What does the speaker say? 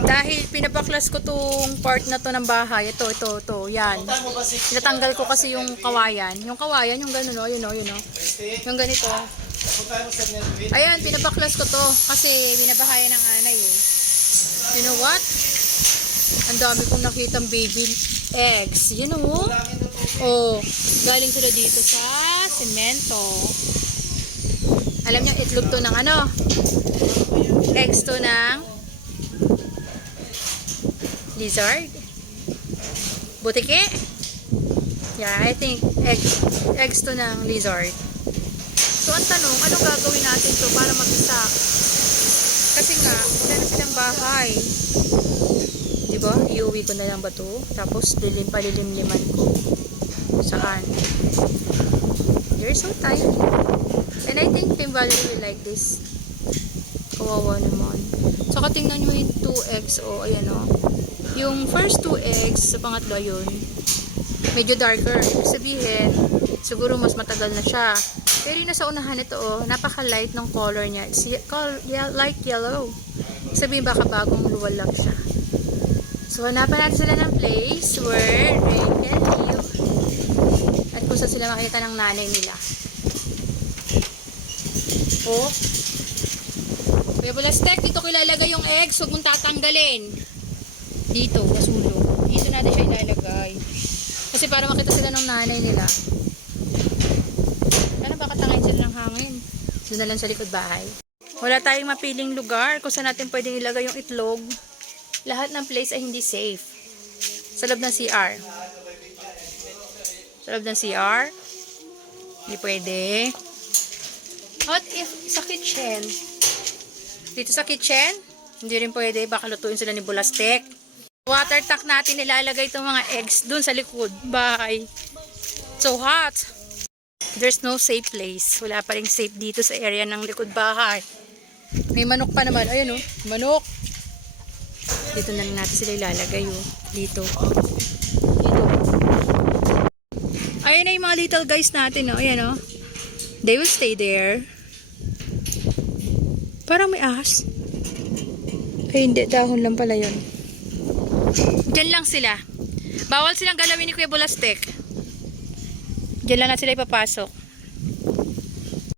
Dahil pinabaklas ko tong part na to ng bahay. Ito, ito, ito. Yan. Natanggal ko kasi yung kawayan. Yung kawayan, yung gano'n, oh, yun, oh, yun, oh. Christy? Yung ganito. Ayan, pinabaklas ko to. Kasi binabahayan ng anay, eh. You know what? Ang dami kong nakitang baby eggs. You know? Oh, galing sila dito sa semento. Alam niyo, itlog to ng ano? Eggs to ng lizard. Butike? Yeah, I think eggs, eggs to ng lizard. So, ang tanong, ano gagawin natin to para mag-isa? Kasi nga, wala na silang bahay. Diba? Iuwi ko na lang ba to? Tapos, lilim, palilimliman ko. Saan? They're so tiny. And I think Team Valerie will like this. Kawawa naman. Saka tingnan nyo yung two eggs. O, oh, ayan o. Yung first two eggs, sa pangatlo yun, medyo darker. Sabihin, siguro mas matagal na siya. Pero yung nasa unahan ito, oh, napaka-light ng color niya. It's col- ye- light yellow. Sabihin baka bagong luwal lang siya. So, hanapan natin sila ng place where they can live. At kung saan sila makikita ng nanay nila. Oh. Kuya Bulastek, dito ko ilalagay yung eggs. Huwag mong tatanggalin. Dito, kasulong. Dito natin siya ilalagay. Kasi para makita sila ng nanay nila. Ano baka tangayin sila ng hangin? Doon na lang sa likod bahay. Wala tayong mapiling lugar kung saan natin pwedeng ilagay yung itlog. Lahat ng place ay hindi safe. Sa loob ng CR. Sa loob ng CR. Hindi pwede. What if sa kitchen? Dito sa kitchen? Hindi rin pwede. Baka lutuin sila ni Bulastek. Water tank natin nilalagay itong mga eggs dun sa likod. Bye. So hot. There's no safe place. Wala pa rin safe dito sa area ng likod bahay. May manok pa naman. Ayun oh. Manok. Dito na lang natin sila ilalagay oh. Dito. Dito. Ayun na yung mga little guys natin oh. Ayan oh. They will stay there. Parang may ahas. Ay hindi. Dahon lang pala yun. Diyan lang sila. Bawal silang galawin ni Kuya Bulastek. Diyan lang na sila ipapasok.